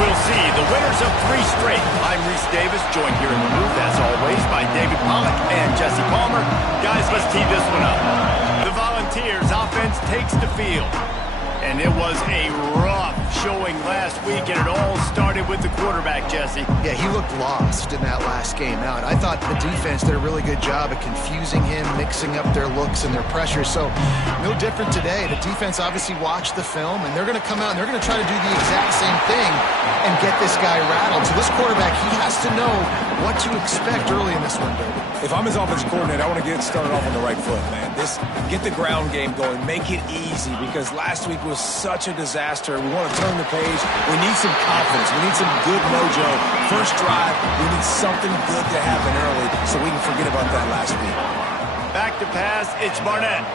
we'll see the winners of 3 straight. I'm Reese Davis, joined here in the booth, as always, by David Pollack and Jesse Palmer. Guys, let's tee this one up. The Volunteers offense takes the field. And it was a rough showing last week, and it all started with the quarterback, Jesse. Yeah, he looked lost in that last game out. I thought the defense did a really good job of confusing him, mixing up their looks and their pressure. So no different today. The defense obviously watched the film, and they're going to come out and they're going to try to do the exact same thing and get this guy rattled. So this quarterback, he has to know what to expect early in this one, David. If I'm his offensive coordinator, I want to get started off on the right foot, man. Get the ground game going. Make it easy, because last week was such a disaster. We want to turn the page. We need some confidence. We need some good mojo. First drive, we need something good to happen early so we can forget about that last week. Back to pass, it's Barnett.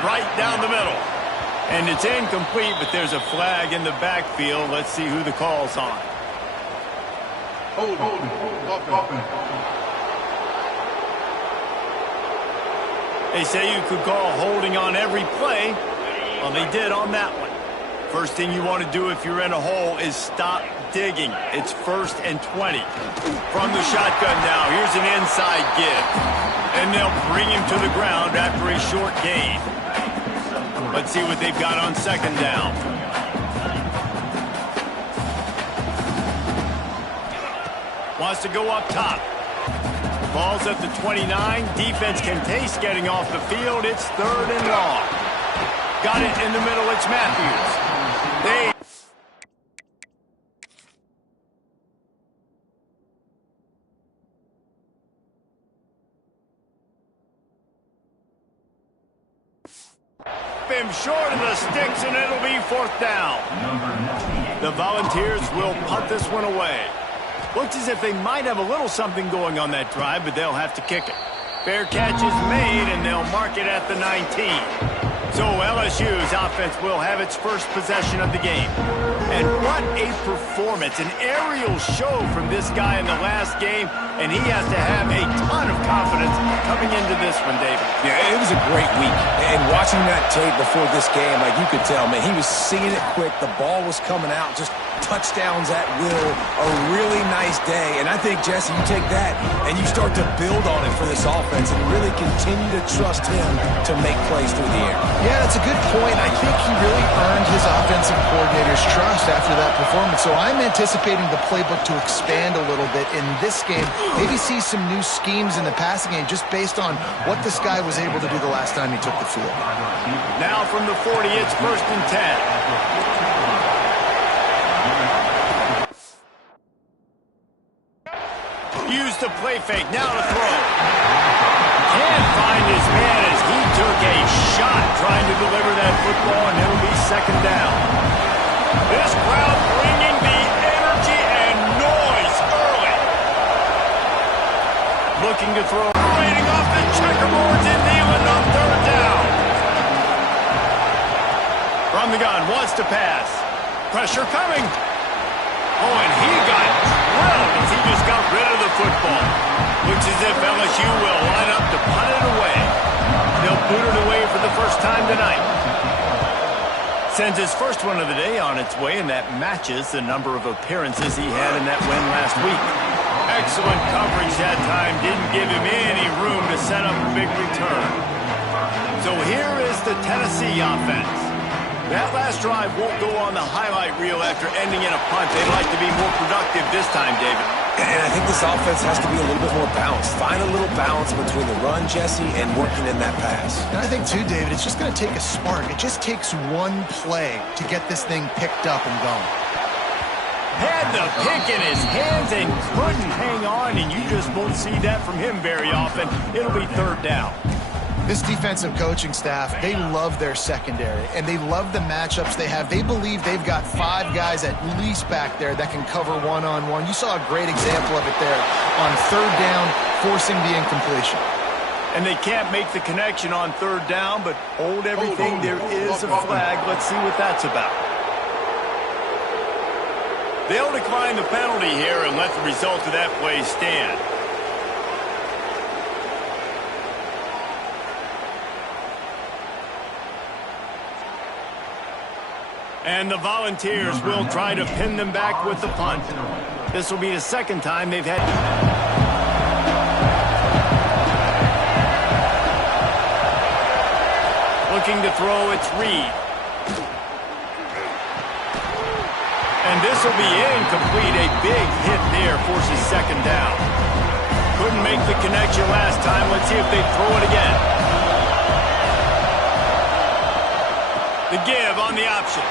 Right down the middle. And it's incomplete, but there's a flag in the backfield. Let's see who the call's on. Hold on. They say you could call holding on every play. Well, they did on that one. First thing you want to do if you're in a hole is stop digging. It's 1st and 20. From the shotgun now, here's an inside give. And they'll bring him to the ground after a short gain. Let's see what they've got on 2nd down. Wants to go up top. Ball's at the 29. Defense can taste getting off the field. It's 3rd and long. Got it in the middle. It's Matthews. Him short of the sticks, and it'll be 4th down. The Volunteers will punt this one away. Looks as if they might have a little something going on that drive, but they'll have to kick it. Fair catch is made, and they'll mark it at the 19. So LSU's offense will have its first possession of the game. And what a performance, an aerial show from this guy in the last game, and he has to have a ton of confidence coming into this one, David. Yeah, it was a great week. And watching that tape before this game, like you could tell, man, he was seeing it quick. The ball was coming out, just touchdowns at will. A really nice day. And I think, Jesse, you take that and you start to build on it for this offense and really continue to trust him to make plays through the air. Yeah, that's a good point. I think he really earned his offensive coordinator's trust after that performance. So I'm anticipating the playbook to expand a little bit in this game. Maybe see some new schemes in the passing game just based on what this guy was able to do the last time he took the field. Now from the 40, it's 1st and 10. Use the play fake, now to throw. Can't find his man as he took a shot trying to deliver that football, and it'll be 2nd down. This crowd bringing the energy and noise early. Looking to throw, rating off the checkerboards and Thielen on 3rd down. From the gun, wants to pass. Pressure coming. Oh, and he got drilled as he just got rid of the football. Looks as if LSU will line up to punt it away. They'll boot it away for the first time tonight. Sends his first one of the day on its way, and that matches the number of appearances he had in that win last week. Excellent coverage that time. Didn't give him any room to set up a big return. So here is the Tennessee offense. That last drive won't go on the highlight reel after ending in a punt. They'd like to be more productive this time, David. And I think this offense has to be a little bit more balanced. Find a little balance between the run, Jesse, and working in that pass. And I think, too, David, it's just going to take a spark. It just takes one play to get this thing picked up and going. Had the pick in his hands and couldn't hang on, and you just won't see that from him very often. It'll be 3rd down. This defensive coaching staff, they love their secondary, and they love the matchups they have. They believe they've got 5 guys at least back there that can cover one-on-one. You saw a great example of it there on 3rd down, forcing the incompletion. And they can't make the connection on 3rd down, but hold everything. There is a flag. Let's see what that's about. They'll decline the penalty here and let the result of that play stand. And the Volunteers will try to pin them back with the punt. This will be the second time they've had... Looking to throw, it's Reed. And this will be incomplete. A big hit there forces second down. Couldn't make the connection last time. Let's see if they throw it again. The give on the option.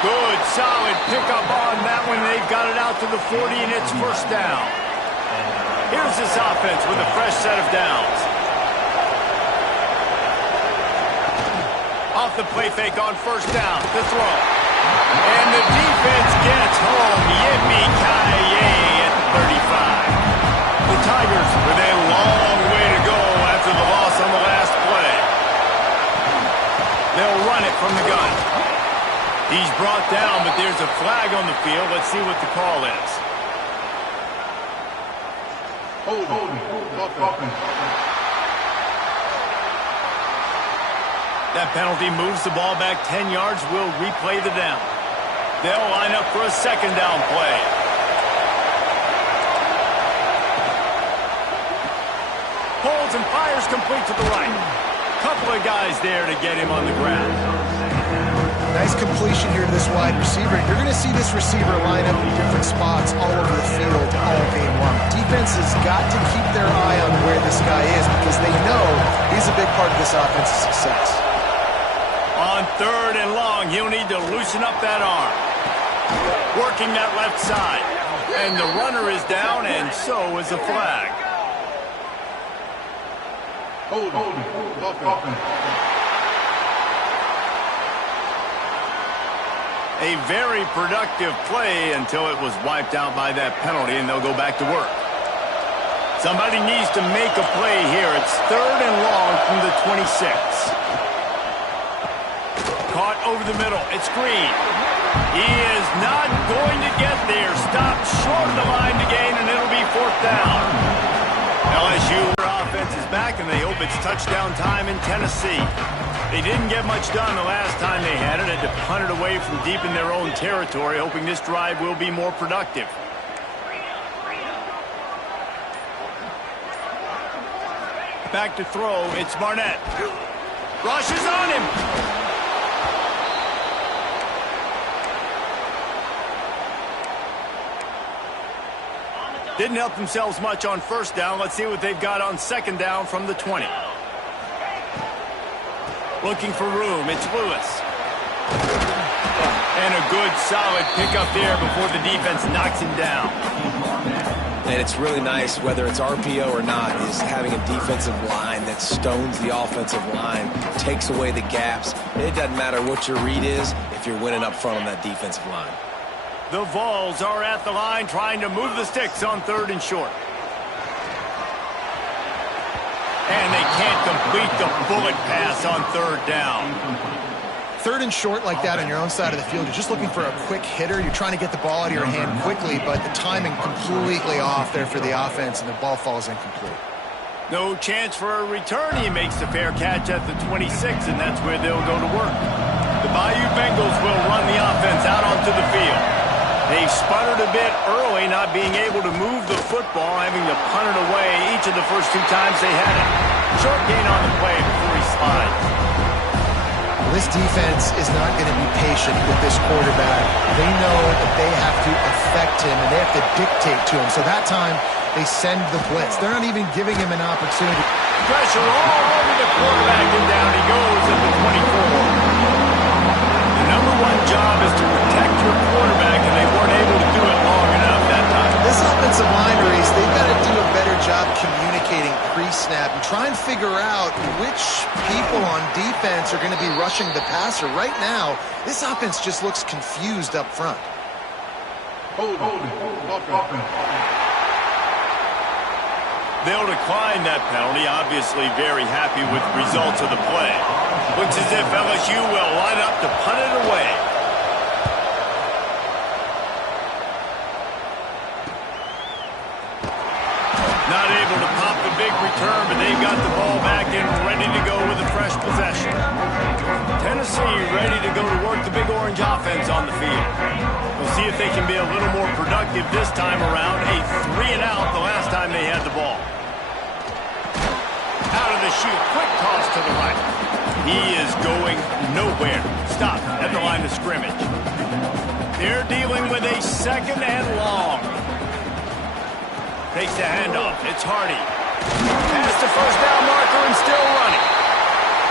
Good, solid pickup on that one. They've got it out to the 40, and it's first down. Here's this offense with a fresh set of downs. Off the play fake on first down. The throw. And the defense gets home. Yippee-ki-yay at the 35. The Tigers with a long way to go after the loss on the last play. They'll run it from the gun. He's brought down, but there's a flag on the field. Let's see what the call is. That penalty moves the ball back 10 yards. We'll replay the down. They'll line up for a second down play. Pulls and fires complete to the right. Couple of guys there to get him on the ground. Nice completion here to this wide receiver. You're going to see this receiver line up in different spots all over the field all game long. Defense has got to keep their eye on where this guy is because they know he's a big part of this offense's success. On third and long, he'll need to loosen up that arm. Working that left side. And the runner is down, and so is the flag. A very productive play until it was wiped out by that penalty, and they'll go back to work. Somebody needs to make a play here. It's third and long from the 26. Caught over the middle. It's Green. He is not going to get there. Stopped short of the line to gain, and it'll be fourth down. LSU offense is back, and they hope it's touchdown time in Tennessee. They didn't get much done the last time they had it. Had to punt it away from deep in their own territory, hoping this drive will be more productive. Back to throw. It's Barnett. Rushes on him. Didn't help themselves much on first down. Let's see what they've got on second down from the 20. Looking for room. It's Lewis. And a good, solid pickup there before the defense knocks him down. And it's really nice, whether it's RPO or not, is having a defensive line that stones the offensive line, takes away the gaps. It doesn't matter what your read is if you're winning up front on that defensive line. The Vols are at the line trying to move the sticks on third and short. And they can't complete the bullet pass on third down. Third and short like that on your own side of the field, you're just looking for a quick hitter. You're trying to get the ball out of your hand quickly, but the timing completely off there for the offense, and the ball falls incomplete. No chance for a return. He makes the fair catch at the 26, and that's where they'll go to work. The Bayou Bengals will run the offense out onto the field. They've sputtered a bit early, not being able to move the football, having to punt it away each of the first two times they had it. Short gain on the play before he slides. This defense is not going to be patient with this quarterback. They know that they have to affect him, and they have to dictate to him. So that time, they send the blitz. They're not even giving him an opportunity. Pressure all over the quarterback, and down he goes at the 24. The number one job is to protect your quarterback, and they weren't able to do it long enough that time. This offensive line, Reese, they've got to do a better job communicating pre-snap and try and figure out which people on defense are going to be rushing the passer. Right now, this offense just looks confused up front. They'll decline that penalty, obviously very happy with the results of the play. Looks as if LSU will line up to punt it away. Not able to pop the big return, but they've got the ball back and ready to go with a fresh possession. Tennessee ready to go to work the big orange offense on the field. We'll see if they can be a little more productive this time around. A 3-and-out the last time they had the ball. Out of the chute, quick toss to the right. He is going nowhere. Stop at the line of scrimmage. They're dealing with a 2nd and long. Takes the handoff. It's Hardy. Past the first down marker and still running.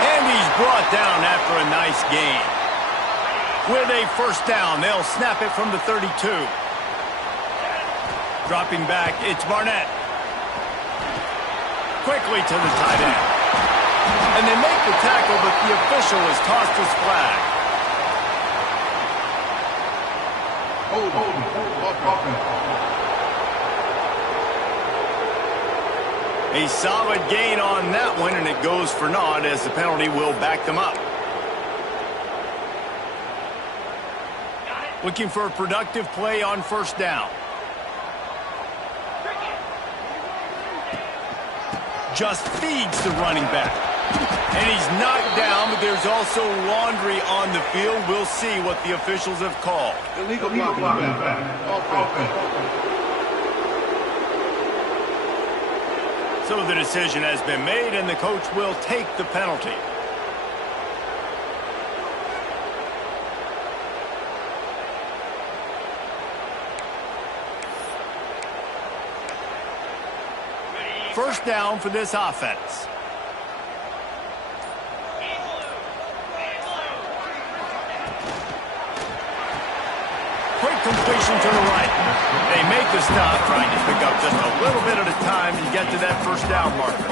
And he's brought down after a nice gain. With a first down, they'll snap it from the 32. Dropping back, it's Barnett. Quickly to the tight end. And they make the tackle, but the official has tossed his flag. A solid gain on that one, and it goes for naught as the penalty will back them up. Looking for a productive play on first down. Just feeds the running back. And he's knocked down, but there's also laundry on the field. We'll see what the officials have called. Illegal blocking back. So the decision has been made, and the coach will take the penalty. First down for this offense. Quick completion to the right. They make the stop, trying to pick up just a little bit at a time and get to that first down marker.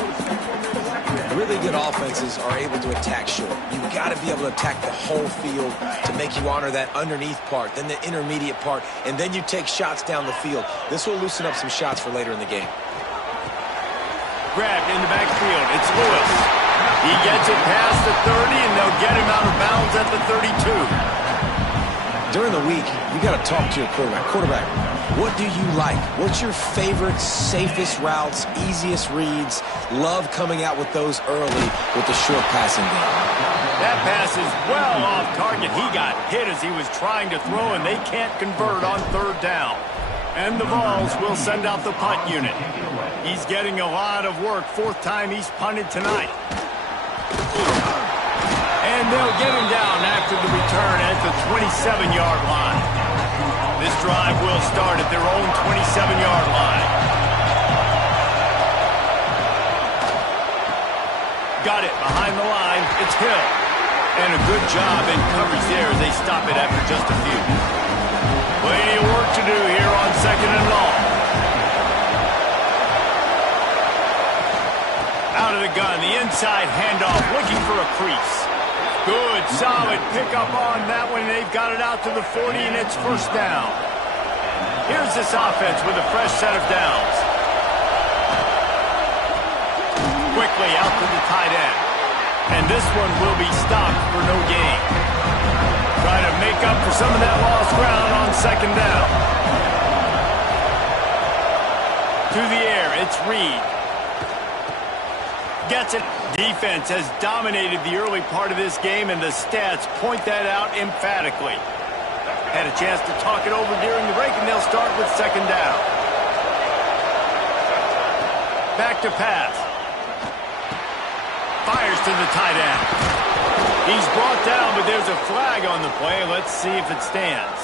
Really good offenses are able to attack short. You've got to be able to attack the whole field to make you honor that underneath part, then the intermediate part, and then you take shots down the field. This will loosen up some shots for later in the game. Grabbed in the backfield. It's Lewis. He gets it past the 30, and they'll get him out of bounds at the 32. During the week, you got to talk to your quarterback. Quarterback, what do you like? What's your favorite, safest routes, easiest reads? Love coming out with those early with the short passing game. That pass is well off target. He got hit as he was trying to throw, and they can't convert on third down. And the Vols will send out the punt unit. He's getting a lot of work. 4th time he's punted tonight. And they'll get him down after the return at the 27-yard line. This drive will start at their own 27-yard line. Got it behind the line. It's Hill. And a good job in coverage there as they stop it after just a few. Plenty of work to do here on 2nd and long. Out of the gun, the inside handoff, looking for a crease. Good, solid pickup on that one. They've got it out to the 40, and it's first down. Here's this offense with a fresh set of downs. Quickly out to the tight end. And this one will be stopped for no gain. Trying to make up for some of that lost ground on 2nd down. To the air, it's Reed. Gets it. Defense has dominated the early part of this game, and the stats point that out emphatically. Had a chance to talk it over during the break, and they'll start with 2nd down. Back to pass. Fires to the tight end. He's brought down, but there's a flag on the play. Let's see if it stands.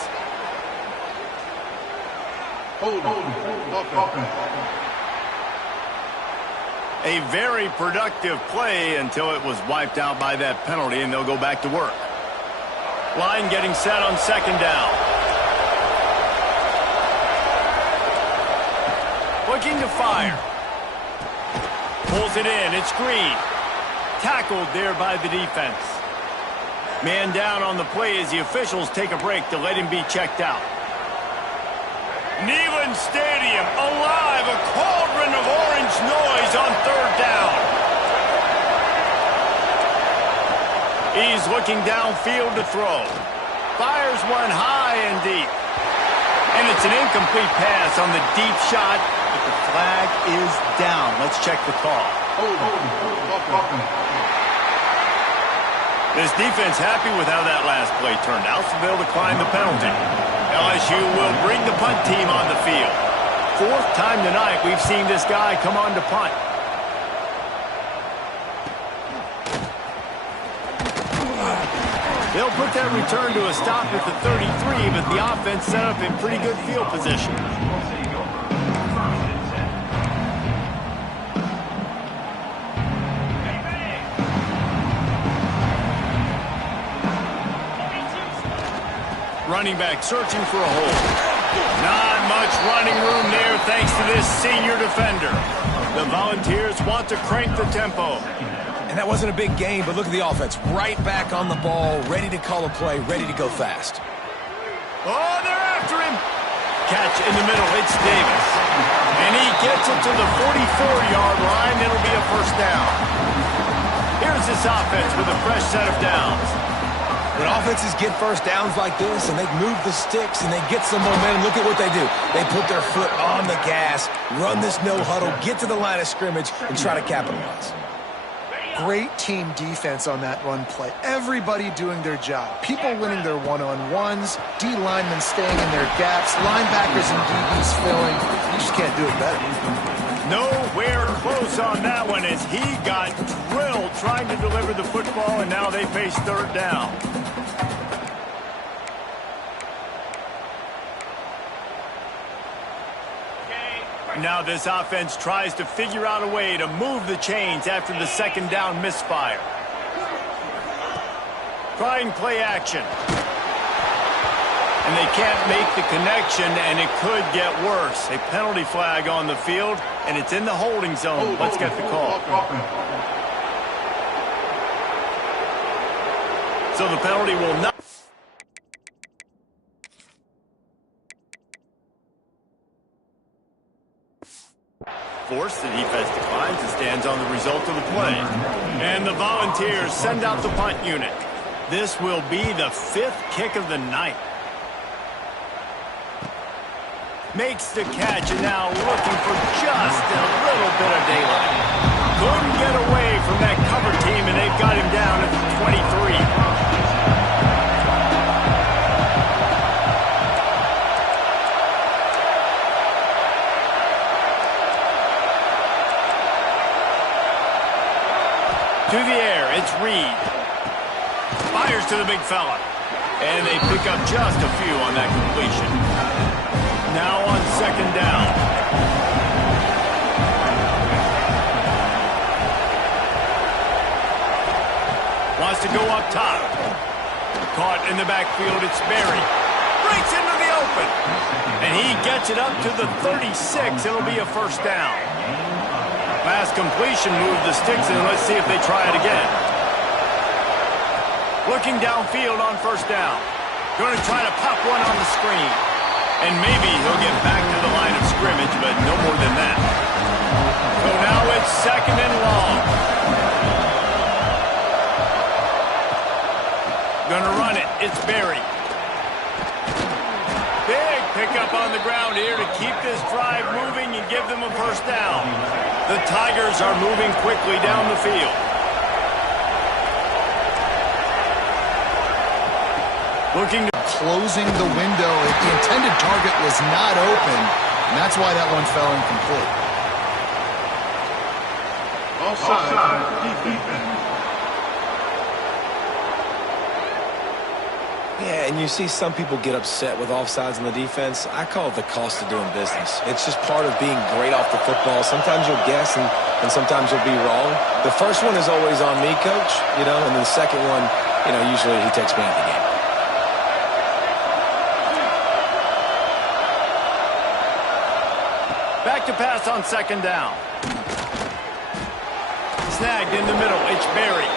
A very productive play until it was wiped out by that penalty, and they'll go back to work. Line getting set on 2nd down. Looking to fire. Pulls it in. It's Green. Tackled there by the defense. Man down on the play as the officials take a break to let him be checked out. Neyland Stadium alive, a cauldron of orange noise on 3rd down. He's looking downfield to throw. Fires one high and deep. And it's an incomplete pass on the deep shot, but the flag is down. Let's check the call. This defense happy with how that last play turned out, so they'll decline the penalty. LSU will bring the punt team on the field. Fourth time tonight we've seen this guy come on to punt. They'll put that return to a stop at the 33, but the offense set up in pretty good field position. Running back searching for a hole. Not much running room there thanks to this senior defender. The Volunteers want to crank the tempo. And that wasn't a big gain, but look at the offense. Right back on the ball, ready to call a play, ready to go fast. Oh, they're after him. Catch in the middle. It's Davis. And he gets it to the 44-yard line. It'll be a first down. Here's this offense with a fresh set of downs. When offenses get first downs like this and they move the sticks and they get some momentum, look at what they do. They put their foot on the gas, run this no huddle, get to the line of scrimmage, and try to capitalize. Great team defense on that run play. Everybody doing their job. People winning their one-on-ones, D linemen staying in their gaps, linebackers and DBs filling. You just can't do it better. Nowhere close on that one as he got drilled trying to deliver the football, and now they face third down. Now this offense tries to figure out a way to move the chains after the second down misfire. Trying play action. And they can't make the connection, and it could get worse. A penalty flag on the field, and it's in the holding zone. Let's get the call. So the penalty will not... Force, the defense declines and stands on the result of the play. And the Volunteers send out the punt unit. This will be the fifth kick of the night. Makes the catch and now looking for just a little bit of daylight. Couldn't get away from that cover team, and they've got him down at the 23. To the air, it's Reed. Fires to the big fella. And they pick up just a few on that completion. Now on second down. Wants to go up top. Caught in the backfield, it's Berry. Breaks into the open. And he gets it up to the 36. It'll be a first down. Last completion moved the sticks, and let's see if they try it again. Looking downfield on first down. Going to try to pop one on the screen. And maybe he'll get back to the line of scrimmage, but no more than that. So now it's second and long. Going to run it. It's Berry. Big pickup on the ground here to keep this drive moving and give them a first down. The Tigers are moving quickly down the field. Looking to closing the window. The intended target was not open, and that's why that one fell incomplete. Offside, defense. Yeah, and you see some people get upset with offsides in the defense. I call it the cost of doing business. It's just part of being great off the football. Sometimes you'll guess, and sometimes you'll be wrong. The first one is always on me, Coach, and then the second one, usually he takes me out of the game. back to pass on second down. Snagged in the middle. It's Berry.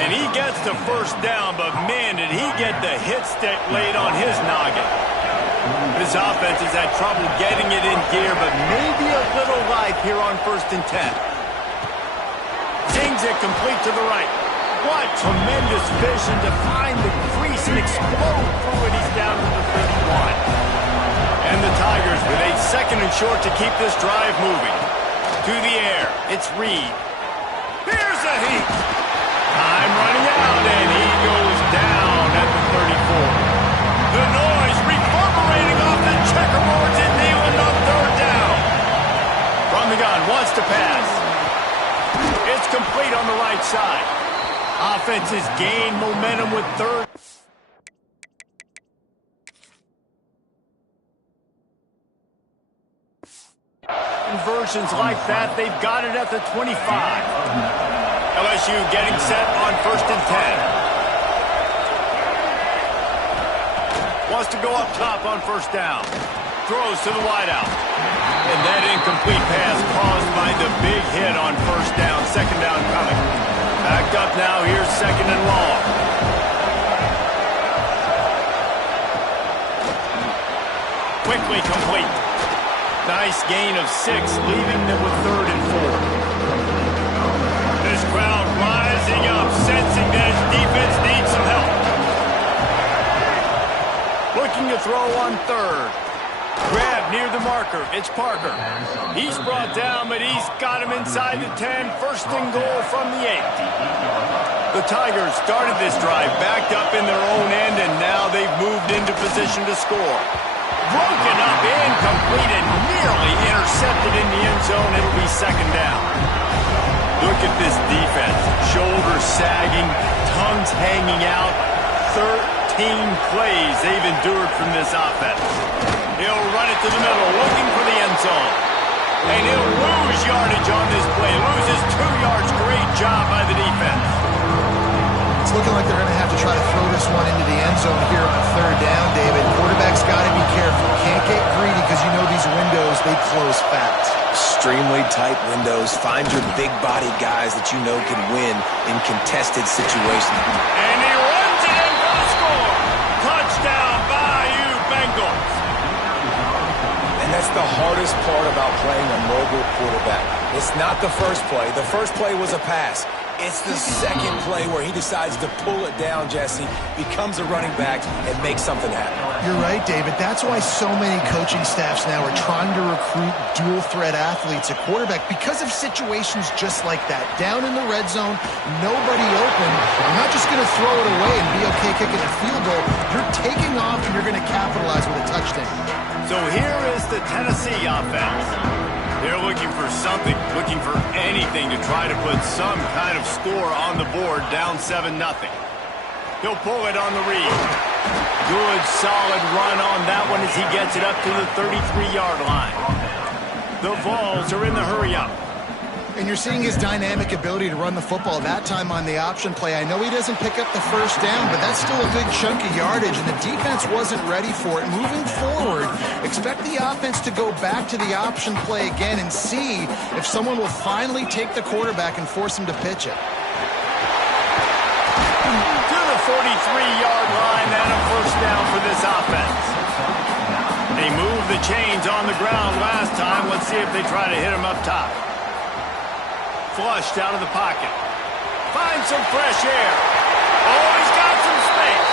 And he gets the first down, but man, did he get the hit stick laid on his noggin. This offense has had trouble getting it in gear, but maybe a little life here on 1st and 10. Zings it complete to the right. What tremendous vision to find the crease and explode through it. He's down to the 31. And the Tigers with a 2nd and short to keep this drive moving. To the air, it's Reed. Here's a heat. Time running out. around, and he goes down at the 34. The noise reverberating off the checkerboards in Neyland on third down. From the gun, wants to pass. It's complete on the right side. Offense has gained momentum with third. Conversions like that, they've got it at the 25. LSU getting set on 1st and 10. Wants to go up top on 1st down. Throws to the wideout. And that incomplete pass caused by the big hit on 1st down. 2nd down coming. Backed up now. Here's 2nd and long. Quickly complete. Nice gain of 6, leaving them with 3rd and 4. This crowd rising up, sensing that his defense needs some help. Looking to throw on 3rd. Grab near the marker. It's Parker. He's brought down, but he's got him inside the 10. 1st and goal from the 8. The Tigers started this drive backed up in their own end, and now they've moved into position to score. Broken up, incomplete, and nearly intercepted in the end zone. It'll be 2nd down. Look at this defense. Shoulders sagging, tongues hanging out. 13 plays they've endured from this offense. He'll run it to the middle, looking for the end zone. And he'll lose yardage on this play. Loses 2 yards. Great job by the defense. It's looking like they're going to have to try to throw this one into the end zone here on 3rd down, David. Quarterback's got to be careful. Can't get greedy because you know these windows, they close fast. Extremely tight windows. Find your big-bodied guys that you know can win in contested situations. And he runs it in for the score. Touchdown, Bayou Bengals. And that's the hardest part about playing a mobile quarterback. It's not the first play. The first play was a pass. It's the second play where he decides to pull it down, Jesse, becomes a running back, and makes something happen. You're right, David. That's why so many coaching staffs now are trying to recruit dual-threat athletes at quarterback because of situations just like that. Down in the red zone, nobody open. You're not just going to throw it away and be okay kicking a field goal. You're taking off, and you're going to capitalize with a touchdown. So here is the Tennessee offense. They're looking for something, looking for anything to try to put some kind of score on the board, down 7-0. He'll pull it on the read. Good, solid run on that one as he gets it up to the 33-yard line. The Vols are in the hurry-up. And you're seeing his dynamic ability to run the football, that time on the option play. I know he doesn't pick up the 1st down, but that's still a good chunk of yardage, and the defense wasn't ready for it. Moving forward, expect the offense to go back to the option play again and see if someone will finally take the quarterback and force him to pitch it. To the 43-yard line and a 1st down for this offense. They moved the chains on the ground last time. Let's see if they try to hit him up top. Flushed out of the pocket. Finds some fresh air. Oh, he's got some space.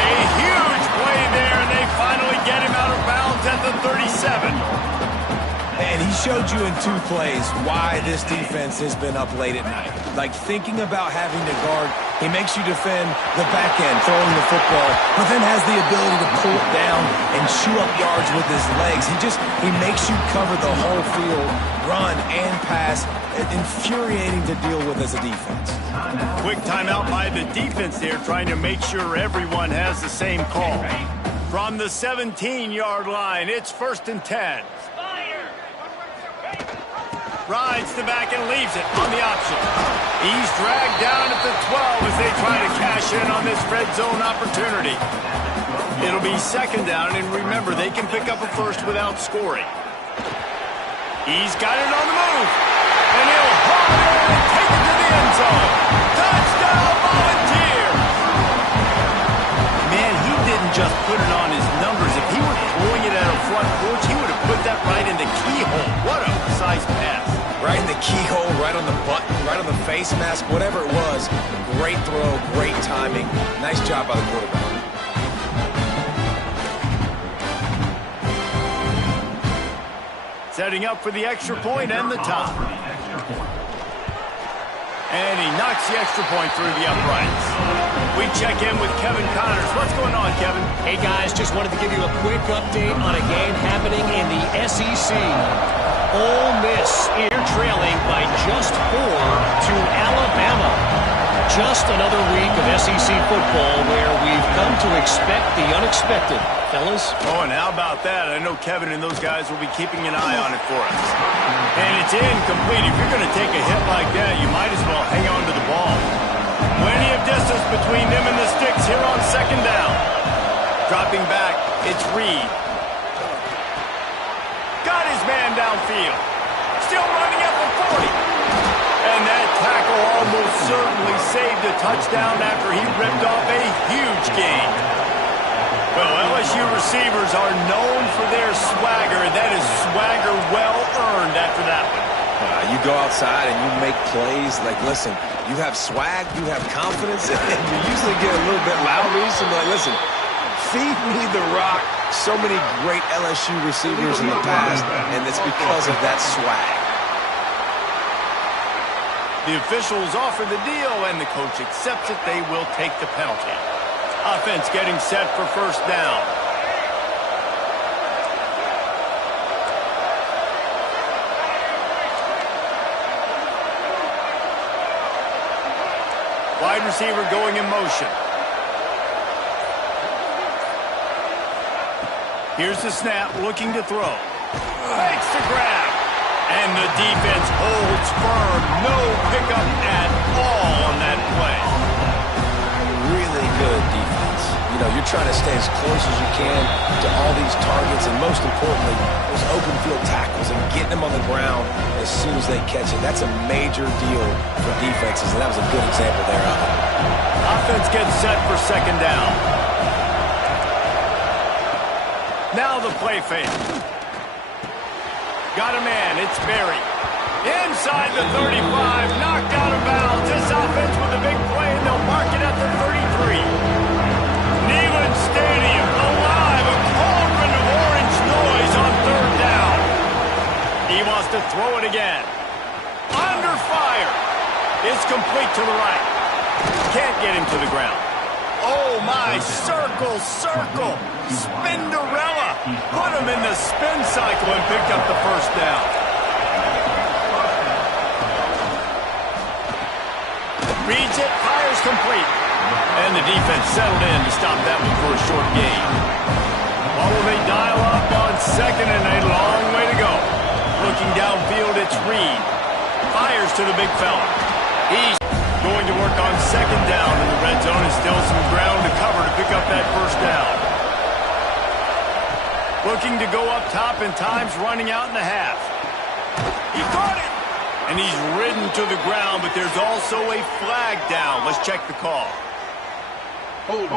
A huge play there, and they finally get him out of bounds at the 37. And he showed you in 2 plays why this defense has been up late at night. Like thinking about having to guard, he makes you defend the back end, throwing the football, but then has the ability to pull it down and chew up yards with his legs. He makes you cover the whole field, run and pass. Infuriating to deal with as a defense. Quick timeout by the defense there, trying to make sure everyone has the same call. From the 17-yard line, it's 1st and 10. Rides the back and leaves it on the option. He's dragged down at the 12 as they try to cash in on this red zone opportunity. It'll be 2nd down, and remember, they can pick up a 1st without scoring. He's got it on the move. And he'll haul it and take it to the end zone. Touchdown, Volunteers! Man, he didn't just put it on his numbers. If he were throwing it at a front porch, he would have put that right in the keyhole. What a precise pass. Right in the keyhole, right on the button, right on the face mask, whatever it was. Great throw, great timing. Nice job by the quarterback. Setting up for the extra point and the tie. And he knocks the extra point through the uprights. We check in with Kevin Connors. What's going on, Kevin? Hey, guys, just wanted to give you a quick update on a game happening in the SEC. Ole Miss here trailing by just 4 to Alabama. Just another week of SEC football where we've come to expect the unexpected, fellas. Oh, and how about that? I know Kevin and those guys will be keeping an eye on it for us. And it's incomplete. If you're going to take a hit like that, you might as well hang on to the ball. Plenty of distance between them and the sticks here on second down. Dropping back, it's Reed. Got his man downfield. Still running up for 40. And that tackle almost certainly saved a touchdown after he ripped off a huge gain. Well, LSU receivers are known for their swagger. That is swagger well-earned after that one. You go outside and you make plays. Like, listen, you have swag, you have confidence, and you usually get a little bit loud recently. Like, listen, feed me the rock. So many great LSU receivers in the past, and it's because of that swag. The officials offer the deal, and the coach accepts it. They will take the penalty. Offense getting set for first down. Wide receiver going in motion. Here's the snap, looking to throw. Makes the grab. And the defense holds firm. No pickup at all on that play. Really good defense. You know, you're trying to stay as close as you can to all these targets, and most importantly, those open field tackles and getting them on the ground as soon as they catch it. That's a major deal for defenses, and that was a good example there of it. Offense gets set for second down. Now the play fake. Got a man, it's Berry. Inside the 35, knocked out of bounds. This offense with a big play, and they'll mark it at the 33. Neyland Stadium, alive, a cauldron of orange noise on third down. He wants to throw it again. Under fire. It's complete to the right. Can't get him to the ground. Oh, my, circle. Spinderella. Put him in the spin cycle and picked up the first down. Reads it, fires complete. And the defense settled in to stop that one for a short gain. What will they dial up on second, and a long way to go. Looking downfield, it's Reed. Fires to the big fella. He's going to work on second down in the red zone, and still some ground to cover to pick up that first down. Looking to go up top, and time's running out in the half. He caught it! And he's ridden to the ground, but there's also a flag down. Let's check the call. Hold.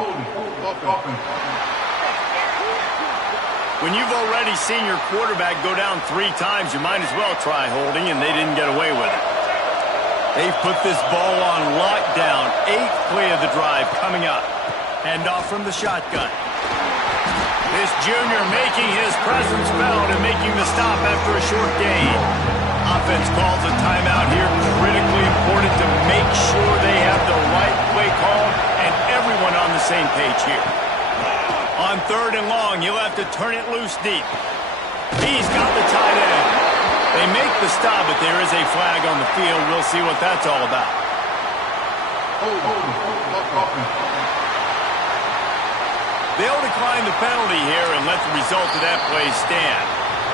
When you've already seen your quarterback go down 3 times, you might as well try holding, and they didn't get away with it. They've put this ball on lockdown. 8th play of the drive coming up. Handoff from the shotgun. This junior making his presence felt and making the stop after a short gain. Offense calls a timeout here. Critically important to make sure they have the right play call and everyone on the same page here. On third and long, he'll have to turn it loose deep. He's got the tight end. They make the stop, but there is a flag on the field. We'll see what that's all about. They'll decline the penalty here and let the result of that play stand.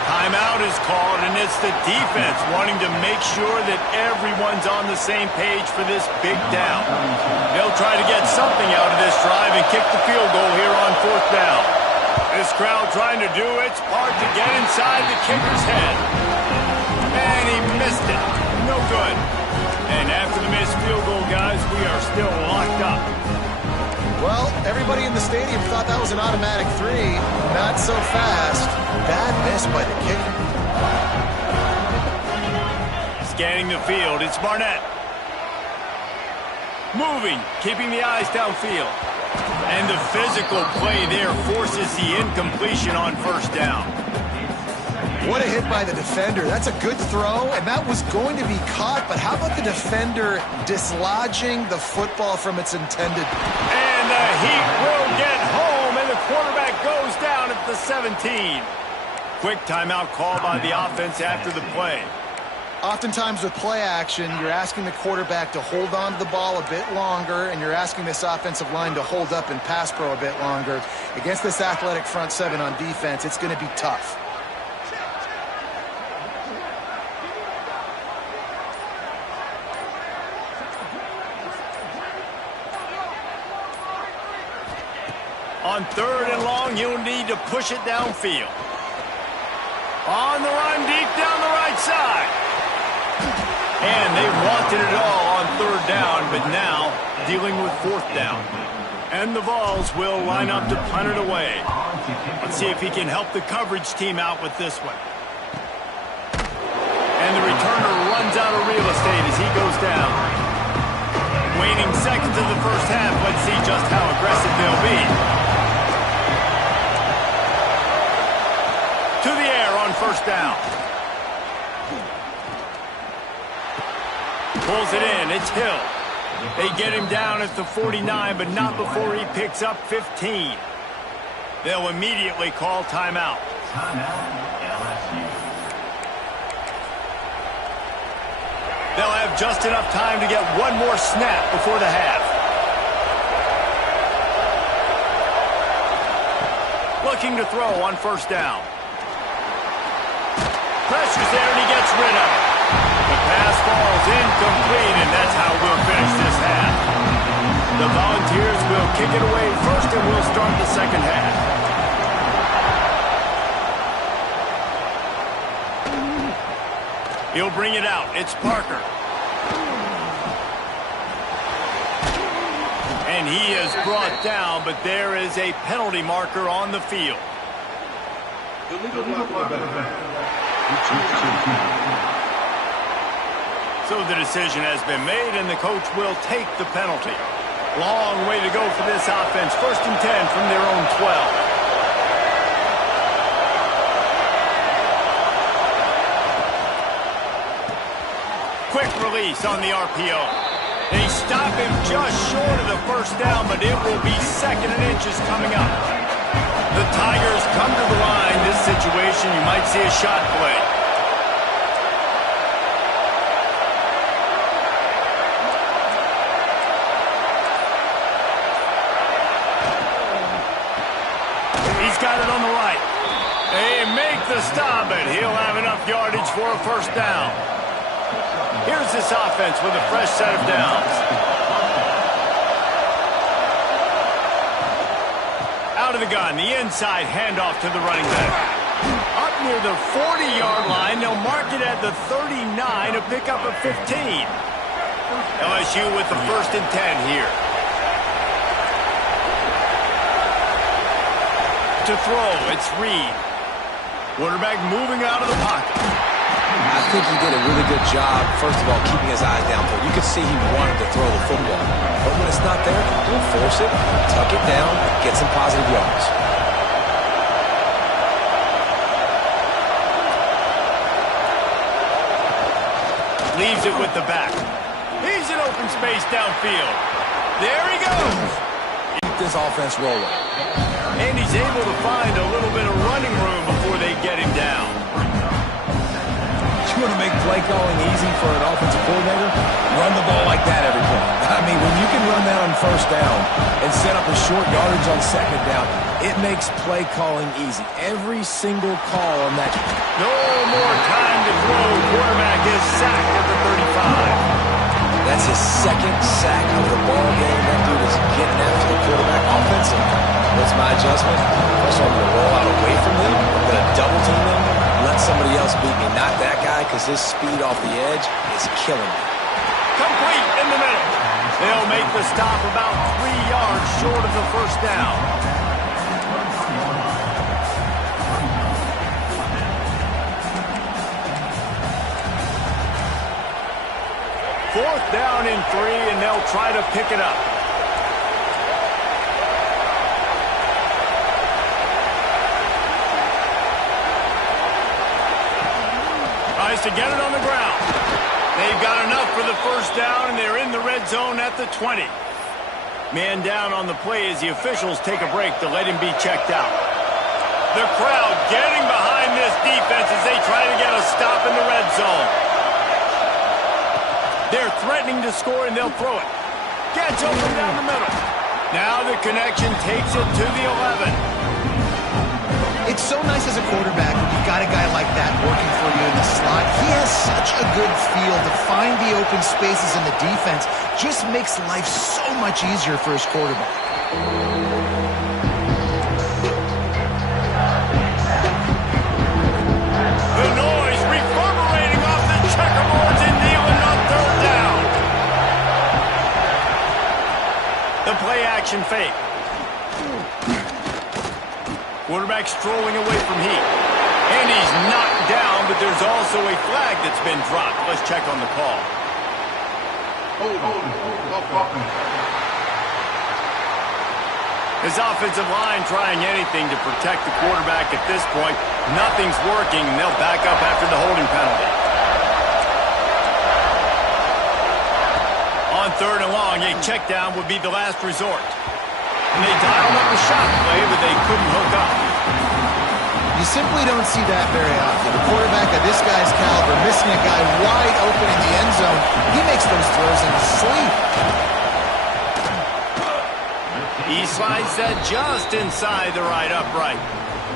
Timeout is called, and it's the defense wanting to make sure that everyone's on the same page for this big down. They'll try to get something out of this drive and kick the field goal here on fourth down. This crowd trying to do its part to get inside the kicker's head. And he missed it. No good. And after the missed field goal, guys, we are still locked up. Well, everybody in the stadium thought that was an automatic 3. Not so fast. Bad miss by the kicker. Scanning the field, it's Barnett. Moving, keeping the eyes downfield. And the physical play there forces the incompletion on first down. What a hit by the defender. That's a good throw, and that was going to be caught, but how about the defender dislodging the football from its intended? And the Heat will get home, and the quarterback goes down at the 17. Quick timeout call by the offense after the play. Oftentimes with play action, you're asking the quarterback to hold on to the ball a bit longer, and you're asking this offensive line to hold up and pass pro a bit longer. Against this athletic front seven on defense, it's going to be tough. On 3rd and long, you'll need to push it downfield. On the run, deep down the right side. And they wanted it all on 3rd down, but now dealing with 4th down. And the Vols will line up to punt it away. Let's see if he can help the coverage team out with this one. And the returner runs out of real estate as he goes down. Waning seconds of the first half, let's see just how aggressive they'll be. To the air on 1st down. Pulls it in. It's Hill. They get him down at the 49, but not before he picks up 15. They'll immediately call timeout. They'll have just enough time to get one more snap before the half. Looking to throw on 1st down. Pressure's there, and he gets rid of it. The pass falls incomplete, and that's how we'll finish this half. The Volunteers will kick it away first, and we'll start the second half. He'll bring it out. It's Parker. And he is brought down, but there is a penalty marker on the field. So the decision has been made, and the coach will take the penalty. Long way to go for this offense. 1st and 10 from their own 12. Quick release on the RPO. They stop him just short of the 1st down, but it will be 2nd and inches coming up. The Tigers come to the line. This situation, you might see a shot play. He's got it on the right. They make the stop, but he'll have enough yardage for a 1st down. Here's this offense with a fresh set of downs. Out of the gun, the inside handoff to the running back. Up near the 40-yard line, they'll mark it at the 39 to pick up a 15. LSU with the 1st and 10 here. To throw, it's Reed. Quarterback moving out of the pocket. I think he did a really good job, first of all, keeping his eyes downfield. You could see he wanted to throw the football. But when it's not there, don't force it. Tuck it down, get some positive yards. Leaves it with the back. He's in open space downfield. There he goes. Keep this offense rolling. And he's able to find a little bit of running room before they get him down. You want to make play calling easy for an offensive coordinator? Run the ball like that every play. I mean, when you can run that on 1st down and set up a short yardage on 2nd down, it makes play calling easy. Every single call on that. No more time to throw. Quarterback is sacked at the 35. That's his 2nd sack of the ball game. That dude is getting after the quarterback offensive. What's my adjustment? First of all, I'm going to roll out away from him. I'm going to double team him. Let somebody else beat me, not that guy, because his speed off the edge is killing me. Complete in the middle. They'll make the stop about 3 yards short of the 1st down. Fourth down and 3, and they'll try to pick it up. tries to get it on the ground. They've got enough for the first down, and they're in the red zone at the 20. Man down on the play as the officials take a break to let him be checked out. The crowd getting behind this defense as they try to get a stop in the red zone. They're threatening to score, and they'll throw it. Gets open down the middle. Now the connection takes it to the 11. It's so nice as a quarterback when you've got a guy like that working for you in the slot. He has such a good feel to find the open spaces in the defense. Just makes life so much easier for his quarterback. The noise reverberating off the checkerboards and kneeling on third down. The play action fake. Quarterback strolling away from heat. And he's knocked down, but there's also a flag that's been dropped. Let's check on the call. His offensive line trying anything to protect the quarterback at this point. Nothing's working, and they'll back up after the holding penalty. On third and long, a check down would be the last resort. And they dialed up a shot play, but they couldn't hook up. You simply don't see that very often. A quarterback of this guy's caliber missing a guy wide open in the end zone. He makes those throws in his sleep. He slides that just inside the right upright.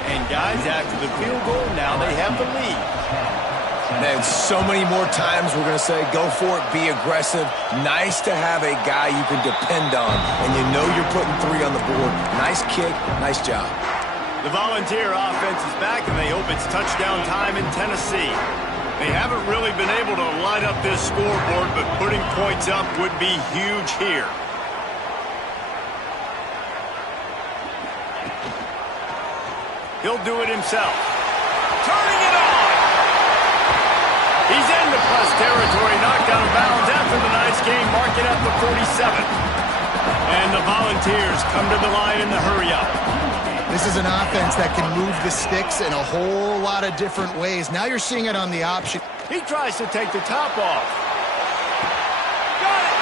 And guys, after the field goal, now they have the lead. Man, so many more times we're going to say, go for it, be aggressive. Nice to have a guy you can depend on, and you know you're putting 3 on the board. Nice kick, nice job. The Volunteer offense is back, and they hope it's touchdown time in Tennessee. They haven't really been able to light up this scoreboard, but putting points up would be huge here. He'll do it himself. Turning it on! He's into plus territory, knocked out of bounds after the nice game, marking up the 47. And the Volunteers come to the line in the hurry-up. This is an offense that can move the sticks in a whole lot of different ways. Now you're seeing it on the option. He tries to take the top off. Got it!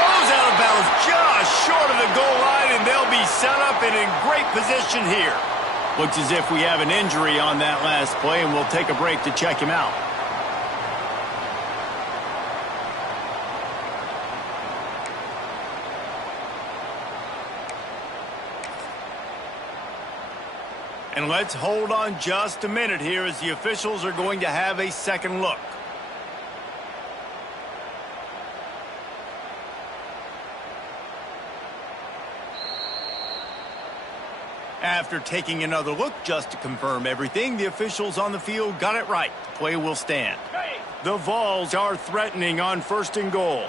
Goes out of bounds just short of the goal line, and they'll be set up and in great position here. Looks as if we have an injury on that last play, and we'll take a break to check him out. And let's hold on just a minute here as the officials are going to have a second look. After taking another look just to confirm everything, the officials on the field got it right. The play will stand. The Vols are threatening on first and goal.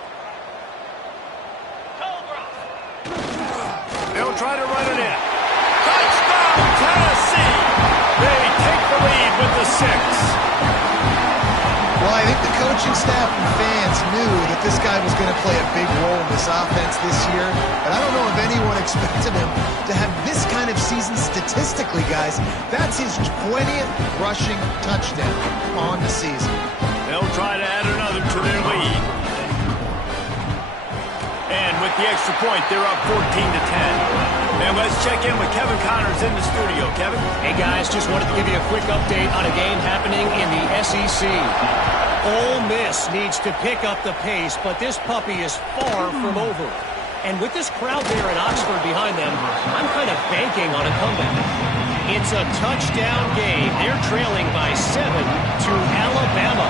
They'll try to run it in. Touchdown, Tennessee! They take the lead with the 6. Well, I think the coaching staff and fans knew that this guy was going to play a big role in this offense this year, but I don't know if anyone expected him to have this kind of season statistically, guys. That's his 20th rushing touchdown on the season. They'll try to add another to their lead. And with the extra point, they're up 14-10. And let's check in with Kevin Connors in the studio. Kevin? Hey, guys, just wanted to give you a quick update on a game happening in the SEC. Ole Miss needs to pick up the pace, but this puppy is far from over. And with this crowd there in Oxford behind them, I'm kind of banking on a comeback. It's a touchdown game. They're trailing by 7 to Alabama.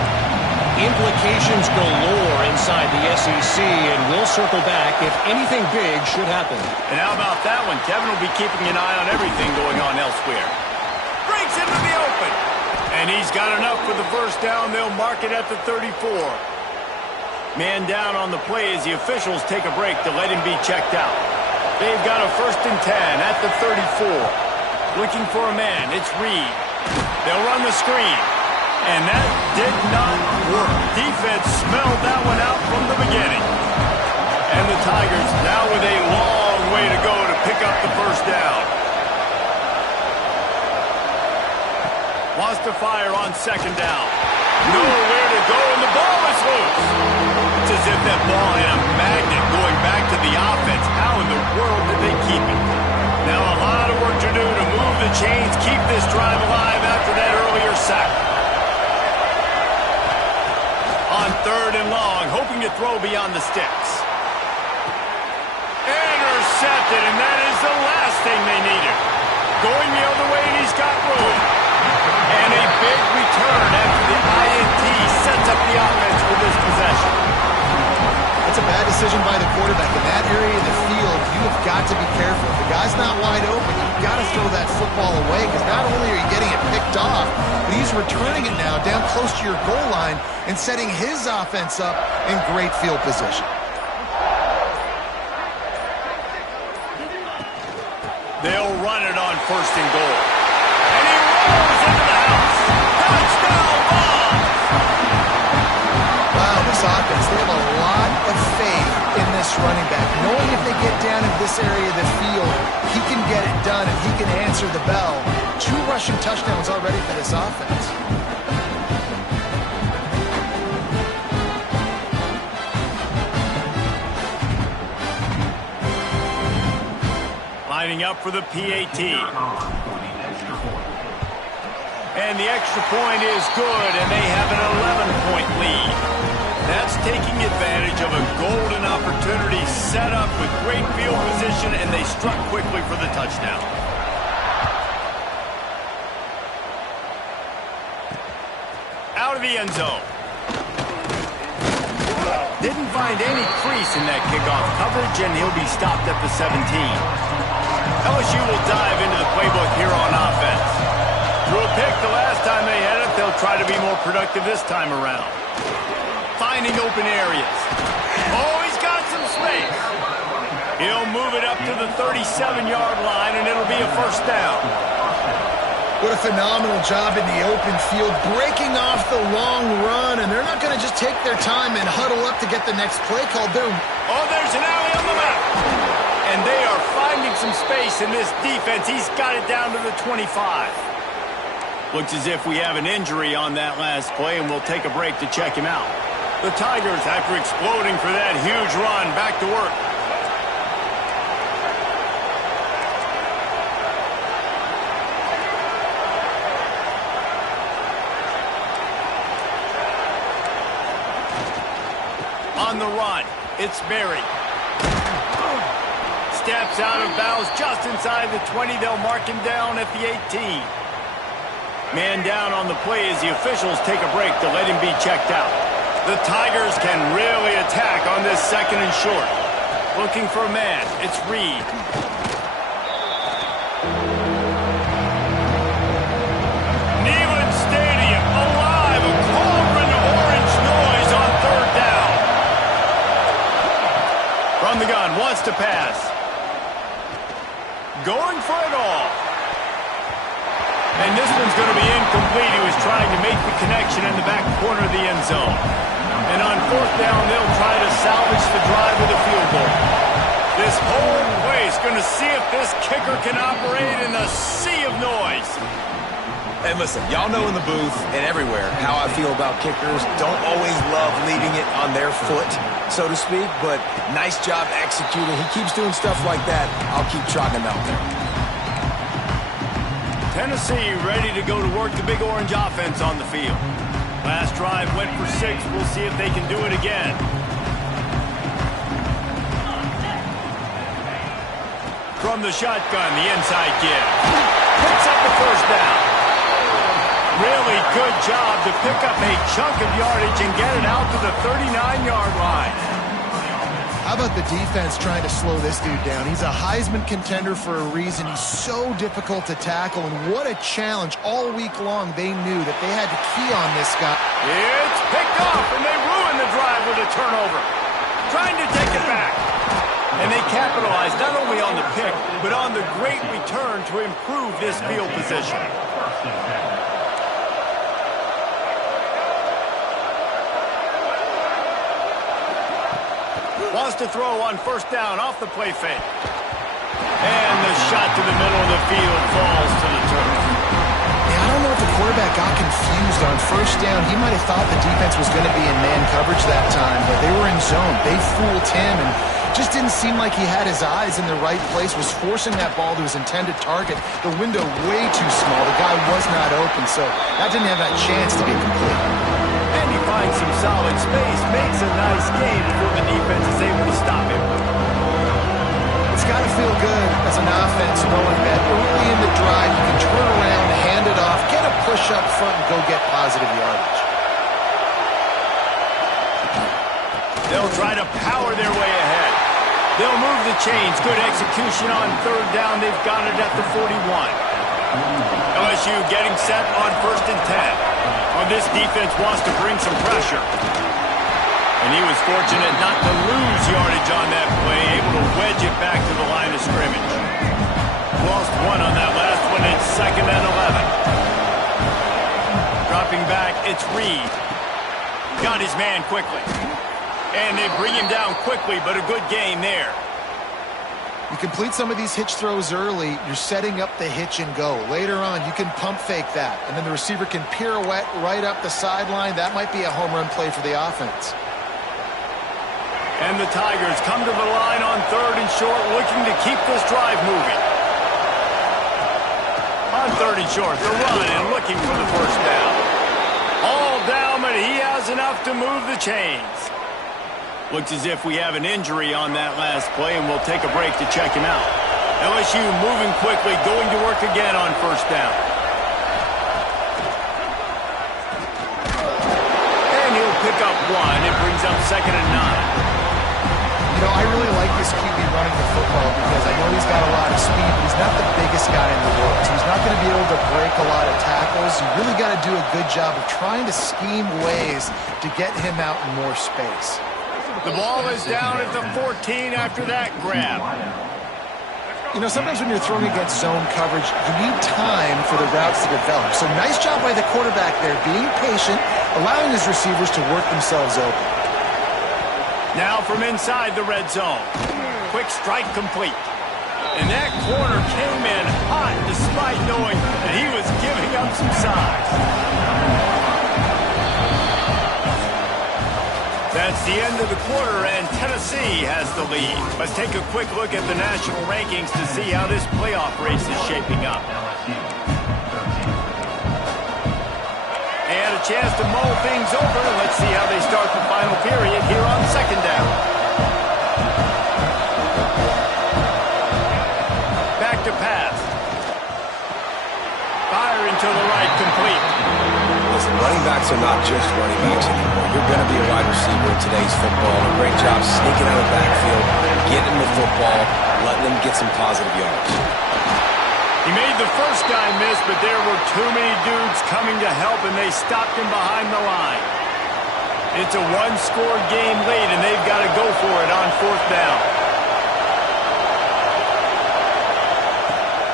Implications galore inside the SEC, and we'll circle back if anything big should happen. And how about that one? Kevin will be keeping an eye on everything going on elsewhere. Breaks into the open. And he's got enough for the first down. They'll mark it at the 34. Man down on the play as the officials take a break to let him be checked out. They've got a 1st and 10 at the 34. Looking for a man. It's Reed. They'll run the screen. And that did not work. Defense smelled that one out from the beginning. And the Tigers now with a long way to go to pick up the first down. Wants to fire on second down. Nowhere to go, and the ball is loose. It's as if that ball had a magnet going back to the offense. How in the world did they keep it? Now a lot of work to do to move the chains, keep this drive alive after that earlier sack. On third and long, hoping to throw beyond the sticks. Intercepted, and that is the last thing they needed. Going the other way, and he's got room. And a big return after the INT sets up the offense for this possession. That's a bad decision by the quarterback. In that area of the field, you have got to be careful. If the guy's not wide open, you've got to throw that football away, because not only are you getting it picked off, but he's returning it now down close to your goal line and setting his offense up in great field position. They'll run it on first and goal. And he rolls into the house. Touchdown ball! Wow, this offense, they have a lot of faith in this running back. Knowing if they get down in this area of the field, he can get it done and he can answer the bell. 2 rushing touchdowns already for this offense. Lining up for the PAT. And the extra point is good, and they have an 11-point lead. That's taking advantage of a golden opportunity set up with great field position, and they struck quickly for the touchdown. Out of the end zone. Didn't find any crease in that kickoff coverage, and he'll be stopped at the 17. LSU will dive into the playbook here on offense. Threw a pick the last time they had it. They'll try to be more productive this time around. Finding open areas. Oh, he's got some space. He'll move it up to the 37-yard line, and it'll be a first down. What a phenomenal job in the open field, breaking off the long run, and they're not going to just take their time and huddle up to get the next play called. Oh, there's an alley on the left. And they are finding some space in this defense. He's got it down to the 25. Looks as if we have an injury on that last play, and we'll take a break to check him out. The Tigers, after exploding for that huge run, back to work. On the run, it's Berry. Steps out of bounds just inside the 20. They'll mark him down at the 18. Man down on the play as the officials take a break to let him be checked out. The Tigers can really attack on this second and short. Looking for a man. It's Reed. Neyland Stadium alive. A cauldron of orange noise on third down. From the gun, wants to pass. Going for it all. And this one's going to be incomplete. He was trying to make the connection in the back corner of the end zone. And on fourth down, they'll try to salvage the drive with a field goal. This whole place going to see if this kicker can operate in a sea of noise. And listen, y'all know in the booth and everywhere how I feel about kickers. Don't always love leaving it on their foot, so to speak, but nice job executing. He keeps doing stuff like that. I'll keep trotting him out there. Tennessee ready to go to work the Big Orange offense on the field. Last drive went for 6. We'll see if they can do it again. From the shotgun, the inside give. Picks up the first down. Really good job to pick up a chunk of yardage and get it out to the 39-yard line. How about the defense trying to slow this dude down? He's a Heisman contender for a reason. He's so difficult to tackle, and what a challenge all week long. They knew that they had to key on this guy. It's picked off, and they ruin the drive with a turnover. Trying to take it back. And they capitalized not only on the pick, but on the great return to improve this field position. Wants to throw on first down off the play fake. And the shot to the middle of the field falls to the turf. Yeah, I don't know if the quarterback quarterback got confused on first down. He might have thought the defense was going to be in man coverage that time, but they were in zone. They fooled him and just didn't seem like he had his eyes in the right place, was forcing that ball to his intended target. The window way too small. The guy was not open, so that didn't have that chance to be complete. And he finds some solid space, makes a nice game before the defense is able to stop him. It's got to feel good as an offense knowing that early in the drive you can turn around, hand it off, get a push up front, and go get positive yardage. They'll try to power their way ahead. They'll move the chains. Good execution on third down. They've got it at the 41. LSU getting set on 1st and 10. On this defense wants to bring some pressure. And he was fortunate not to lose yardage on that play, able to wedge it back to the line of scrimmage. Lost one on that last one. It's 2nd and 11. Dropping back, it's Reed. Got his man quickly. And they bring him down quickly, but a good gain there. You complete some of these hitch throws early, you're setting up the hitch and go. Later on, you can pump fake that, and then the receiver can pirouette right up the sideline. That might be a home run play for the offense. And the Tigers come to the line on 3rd and short, looking to keep this drive moving. On 3rd and short, the run and looking for the first down. All down, but he has enough to move the chains. Looks as if we have an injury on that last play, and we'll take a break to check him out. LSU moving quickly, going to work again on first down. And he'll pick up one. It brings up 2nd and 9. You know, I really like this QB running the football because I know he's got a lot of speed, but he's not the biggest guy in the world. So he's not going to be able to break a lot of tackles. You really got to do a good job of trying to scheme ways to get him out in more space. The ball is down at the 14 after that grab. You know, sometimes when you're throwing against zone coverage, you need time for the routes to develop. So nice job by the quarterback there, being patient, allowing his receivers to work themselves open. Now from inside the red zone. Quick strike complete. And that corner came in hot despite knowing that he was giving up some size. That's the end of the quarter, and Tennessee has the lead. Let's take a quick look at the national rankings to see how this playoff race is shaping up. And a chance to mull things over. Let's see how they start the final period here on 2nd down. Back to pass. Firing to the right, complete. Listen, running backs are not just running backs anymore. You're going to be a wide receiver in today's football. A great job sneaking out of the backfield, getting the football, letting them get some positive yards. He made the first guy miss, but there were too many dudes coming to help, and they stopped him behind the line. It's a one-score game late, and they've got to go for it on 4th down.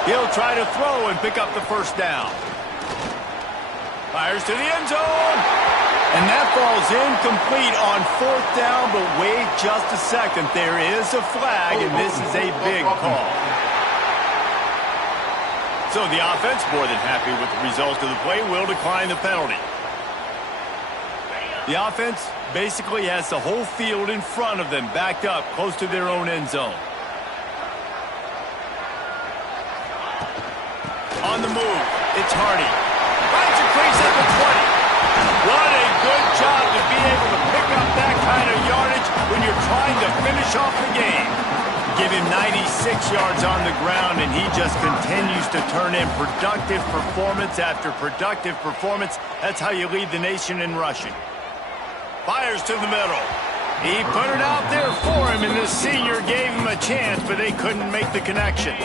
He'll try to throw and pick up the first down. Fires to the end zone. And that falls incomplete on 4th down, but wait just a second. There is a flag, and this is a big call. So the offense, more than happy with the result of the play, will decline the penalty. The offense basically has the whole field in front of them, backed up close to their own end zone. On the move, it's Hardy. Finds a crease at the 20. What a good job to be able to pick up that kind of yardage when you're trying to finish off the game. Give him 96 yards on the ground, and he just continues to turn in productive performance after productive performance. That's how you lead the nation in rushing. Fires to the middle. He put it out there for him, and the senior gave him a chance, but they couldn't make the connection.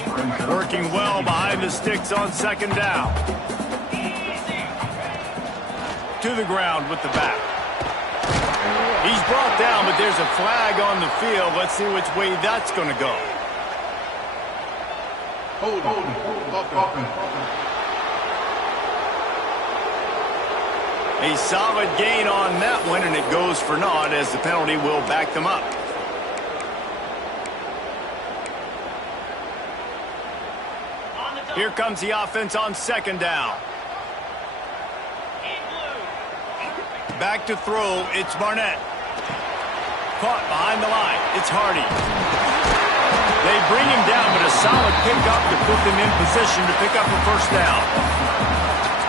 Working well behind the sticks on 2nd down. To the ground with the back. He's brought down, but there's a flag on the field. Let's see which way that's going to go. Hold. A solid gain on that one, and it goes for naught as the penalty will back them up. Here comes the offense on 2nd down. back to throw. It's Barnett. Caught behind the line. It's Hardy. They bring him down, but a solid pickup to put them in position to pick up a first down.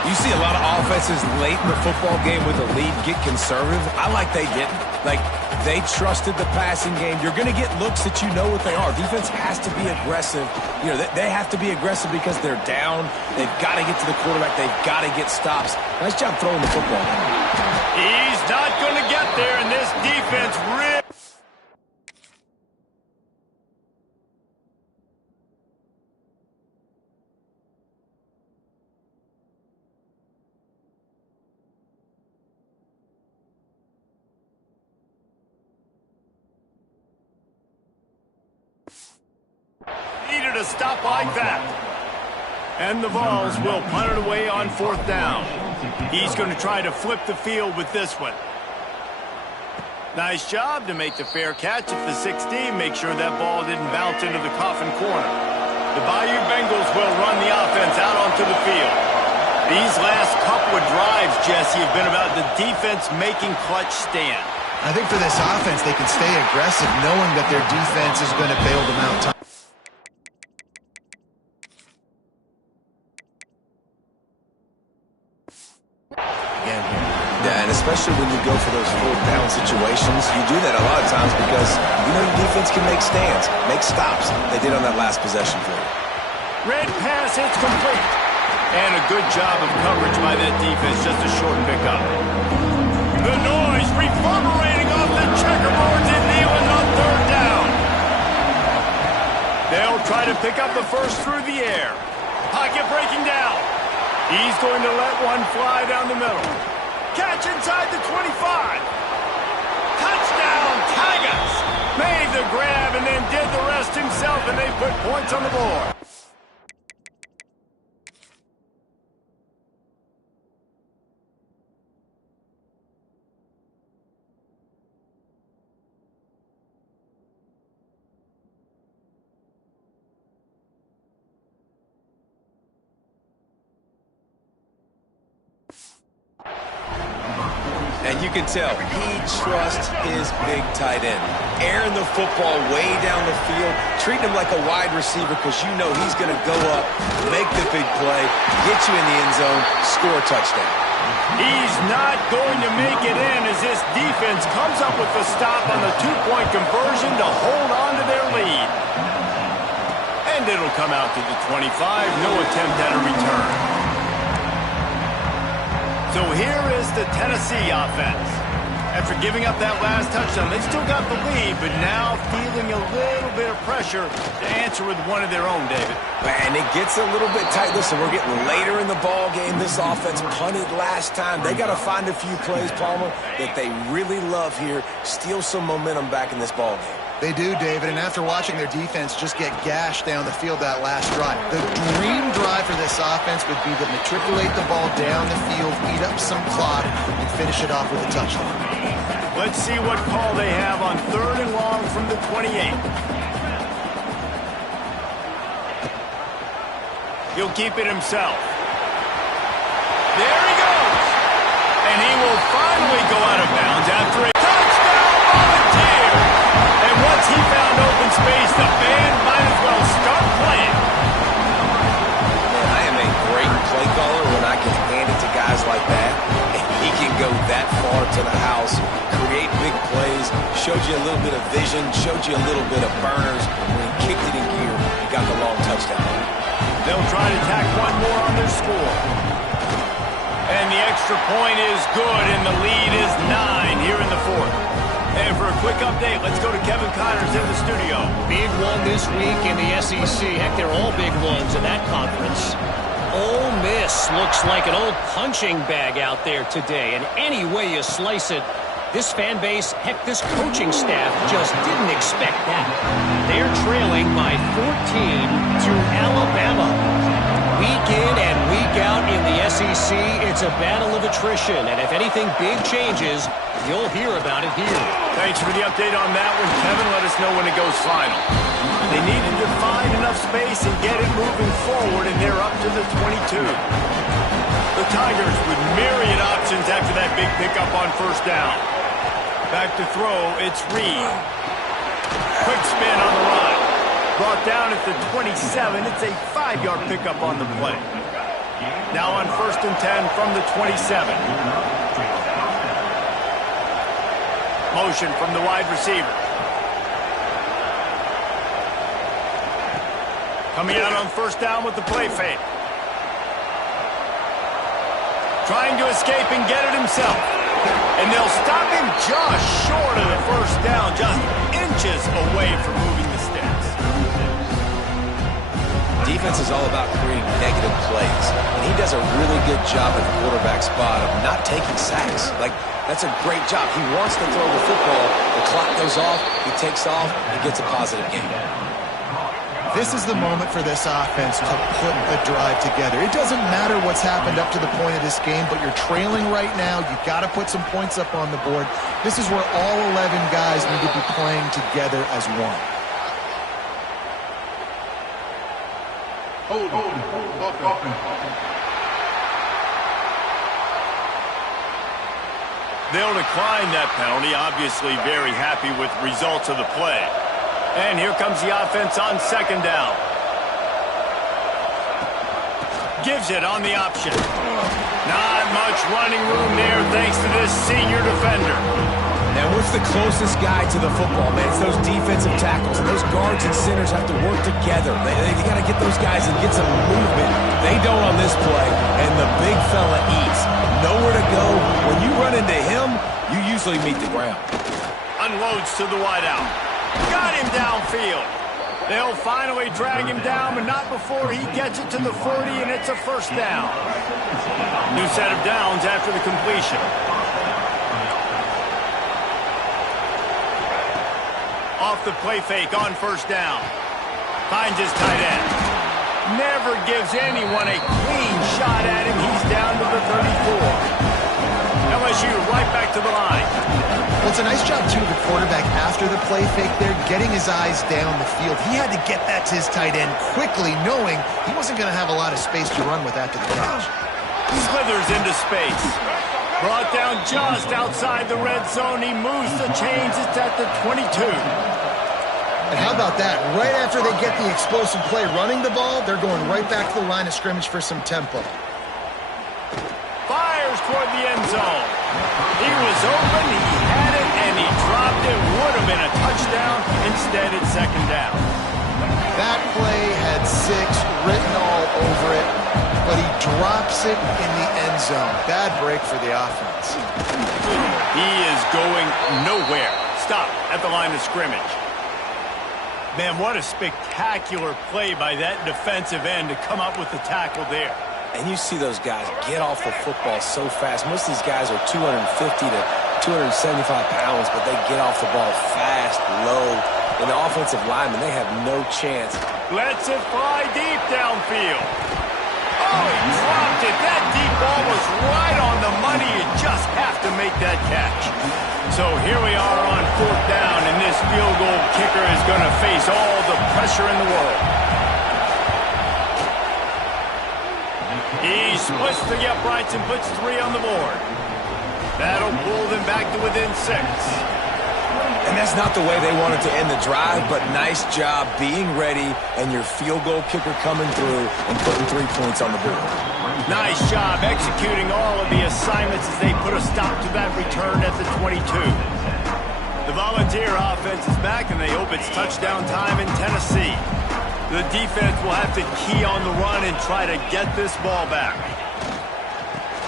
You see a lot of offenses late in the football game with a lead get conservative. I like they didn't. Like, they trusted the passing game. You're going to get looks that you know what they are. Defense has to be aggressive. You know, they have to be aggressive because they're down. They've got to get to the quarterback. They've got to get stops. Nice job throwing the football. He's not going to get there, and this defense really... needed a stop like that. And the Vols will punt it away on fourth down. He's going to try to flip the field with this one. Nice job to make the fair catch at the 16. Make sure that ball didn't bounce into the coffin corner. The Bayou Bengals will run the offense out onto the field. These last couple of drives, Jesse, have been about the defense making clutch stand. I think for this offense, they can stay aggressive knowing that their defense is going to bail them out. Yeah, and especially when you go for those fourth down situations, you do that a lot of times because you know your defense can make stands, make stops. They did on that last possession for you. Red pass, it's complete. And a good job of coverage by that defense, just a short pickup. The noise reverberating off the checkerboards in Neyland on third down. They'll try to pick up the first through the air. Pocket breaking down. He's going to let one fly down the middle. Catch inside the 25. Touchdown, Tigers. Made the grab and then did the rest himself, and they put points on the board. And you can tell he trusts his big tight end. Airing the football way down the field, treating him like a wide receiver because you know he's going to go up, make the big play, get you in the end zone, score a touchdown. He's not going to make it in as this defense comes up with the stop on the two-point conversion to hold on to their lead. And it'll come out to the 25, no attempt at a return. So here is the Tennessee offense. After giving up that last touchdown, they still got the lead, but now feeling a little bit of pressure to answer with one of their own, David. And it gets a little bit tight. Listen, we're getting later in the ball game. This offense punted last time. They got to find a few plays, Palmer, that they really love here. Steal some momentum back in this ball game. They do, David, and after watching their defense just get gashed down the field that last drive, the dream drive for this offense would be to matriculate the ball down the field, eat up some clock, and finish it off with a touchdown. Let's see what call they have on 3rd and long from the 28. He'll keep it himself. There he goes. And he will finally go out of bounds after a touchdown volunteer. And once he found open space, the band might as well start playing. Man, I am a great play caller when I can hand it to guys like that. And he can go that far to the house, create big plays, showed you a little bit of vision, showed you a little bit of burners. When he kicked it in gear, he got the long touchdown. They'll try to tack one more on their score. And the extra point is good, and the lead is 9 here in the 4th. And for a quick update, let's go to Kevin Connors in the studio. Big one this week in the SEC. Heck, they're all big ones in that conference. Ole Miss looks like an old punching bag out there today. And any way you slice it, this fan base, heck, this coaching staff just didn't expect that. They're trailing by 14 to Alabama. Week in and week out in the SEC, it's a battle of attrition. And if anything big changes, you'll hear about it here. Thanks for the update on that one, Kevin. Let us know when it goes final. They needed to find enough space and get it moving forward, and they're up to the 22. The Tigers with myriad options options after that big pickup on first down. Back to throw, it's Reed. Quick spin on the run. Brought down at the 27. It's a 5-yard pickup on the play. Now on 1st and 10 from the 27. Motion from the wide receiver. Coming out on first down with the play fake. Trying to escape and get it himself. And they'll stop him just short of the first down, just inches away from moving the sticks. Defense is all about creating negative plays, and he does a really good job at the quarterback spot of not taking sacks. Like, that's a great job. He wants to throw the football. The clock goes off, he takes off, and gets a positive game. This is the moment for this offense to put the drive together. It doesn't matter what's happened up to the point of this game, but you're trailing right now. You've got to put some points up on the board. This is where all 11 guys need to be playing together as one. Hold. They'll decline that penalty, obviously very happy with results of the play. And here comes the offense on second down. Gives it on the option. Not much running room there thanks to this senior defender. Now, what's the closest guy to the football, man? It's those defensive tackles, and those guards and centers have to work together. They got to get those guys and get some movement. They don't on this play, and the big fella eats. Nowhere to go. When you run into him, you usually meet the ground. Unloads to the wideout. Got him downfield. They'll finally drag him down, but not before he gets it to the 40, and it's a first down. New set of downs after the completion. Off the play fake on first down. Finds his tight end. Never gives anyone a clean shot at him. He's down to the 34. LSU right back to the line. Well, it's a nice job, too, of the quarterback after the play fake there, getting his eyes down the field. He had to get that to his tight end quickly, knowing he wasn't going to have a lot of space to run with after the catch. Slithers into space. Brought down just outside the red zone. He moves the chains. It's at the 22. And how about that? Right after they get the explosive play running the ball, they're going right back to the line of scrimmage for some tempo. Fires toward the end zone. He was open, he had it, and he dropped it. Would have been a touchdown. Instead, it's second down. That play had 6 written all over it, but he drops it in the end zone. Bad break for the offense. He is going nowhere. Stop at the line of scrimmage. Man, what a spectacular play by that defensive end to come up with the tackle there. And you see those guys get off the football so fast. Most of these guys are 250 to 275 pounds, but they get off the ball fast, low. And the offensive linemen, they have no chance. Lets it fly deep downfield. Oh, he dropped it. That deep ball was right on the money. You just have to make that catch. So here we are on fourth down, and this field goal kicker is going to face all the pressure in the world. He splits the uprights and puts 3 on the board. That'll pull them back to within 6. And that's not the way they wanted to end the drive, but nice job being ready and your field goal kicker coming through and putting 3 points on the board. Nice job executing all of the assignments as they put a stop to that return at the 22. The Volunteer offense is back, and they hope it's touchdown time in Tennessee. The defense will have to key on the run and try to get this ball back.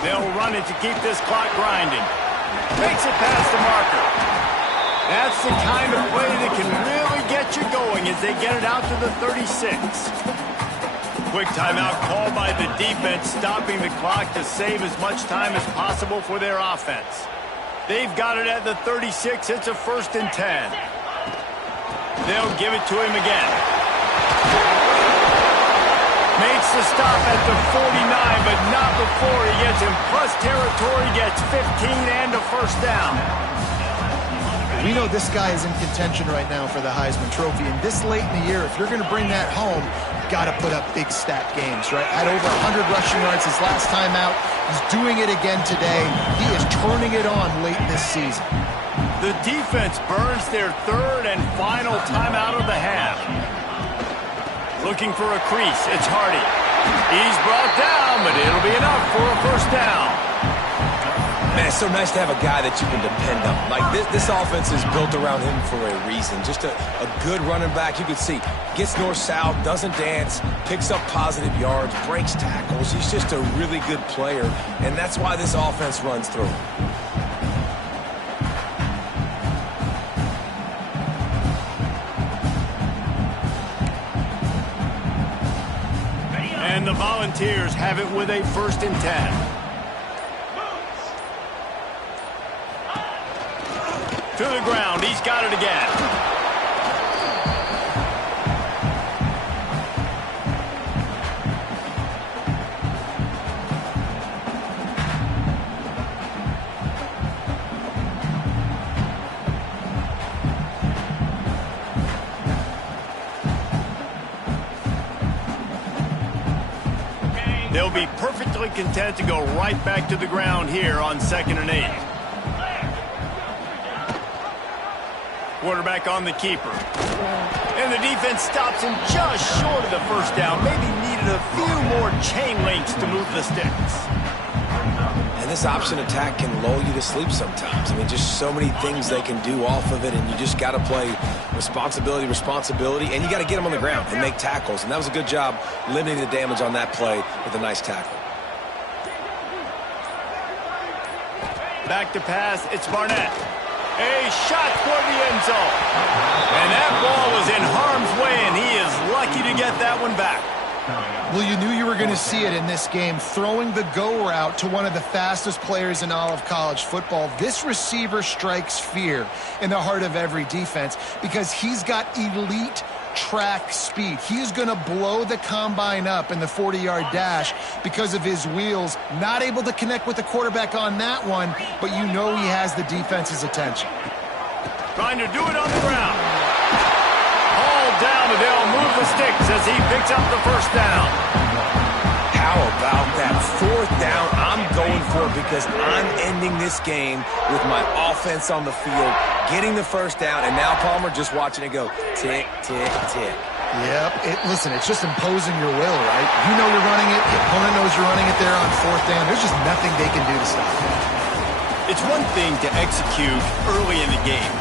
They'll run it to keep this clock grinding. Makes it past the marker. That's the kind of play that can really get you going as they get it out to the 36. Quick timeout called by the defense, stopping the clock to save as much time as possible for their offense. They've got it at the 36. It's a 1st and 10. They'll give it to him again. Makes the stop at the 49, but not before he gets in plus territory, gets 15 and a first down. We know this guy is in contention right now for the Heisman Trophy, and this late in the year, if you're going to bring that home, you've got to put up big stat games, right? Had over 100 rushing yards his last time out. He's doing it again today. He is turning it on late this season. The defense burns their third and final timeout of the half. Looking for a crease, it's Hardy. He's brought down, but it'll be enough for a first down. Man, it's so nice to have a guy that you can depend on. Like, this offense is built around him for a reason. Just a good running back. You can see, gets north-south, doesn't dance, picks up positive yards, breaks tackles. He's just a really good player, and that's why this offense runs through him. And the Volunteers have it with a 1st and 10. To the ground, he's got it again. They'll be perfectly content to go right back to the ground here on 2nd and 8. Quarterback on the keeper. And the defense stops him just short of the first down. Maybe needed a few more chain links to move the sticks. And this option attack can lull you to sleep sometimes. I mean, just so many things they can do off of it, and you just got to play responsibility, and you got to get them on the ground and make tackles. And that was a good job limiting the damage on that play with a nice tackle. Back to pass, it's Barnett. A shot toward the end zone. And that ball was in harm's way, and he is lucky to get that one back. Well, you knew you were going to see it in this game, throwing the go route to one of the fastest players in all of college football. This receiver strikes fear in the heart of every defense because he's got elite track speed. He's going to blow the combine up in the 40-yard dash because of his wheels. Not able to connect with the quarterback on that one, but you know he has the defense's attention. Trying to do it on the ground. All down, and they'll move the sticks as he picks up the first down. How about that 4th down? I'm going for it because I'm ending this game with my offense on the field, getting the first down, and now Palmer just watching it go tick, tick, tick. Yep. Listen, it's just imposing your will, right? You know you're running it. The opponent knows you're running it there on 4th down. There's just nothing they can do to stop it. It's one thing to execute early in the game.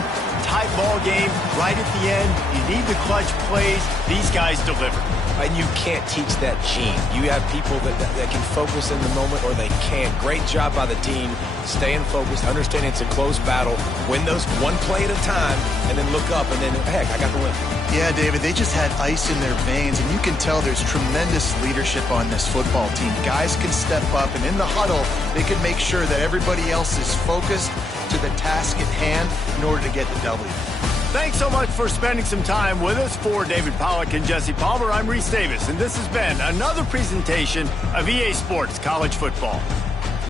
Tight ball game, right at the end. You need the clutch plays. These guys deliver. And you can't teach that gene. You have people that can focus in the moment or they can't. Great job by the team, staying focused, understanding it's a close battle, win those one play at a time, and then look up, and then, heck, I got the win. Yeah, David, they just had ice in their veins, and you can tell there's tremendous leadership on this football team. Guys can step up, and in the huddle, they can make sure that everybody else is focused to the task at hand in order to get the W. Thanks so much for spending some time with us. For David Pollack and Jesse Palmer, I'm Reese Davis, and this has been another presentation of EA Sports College Football.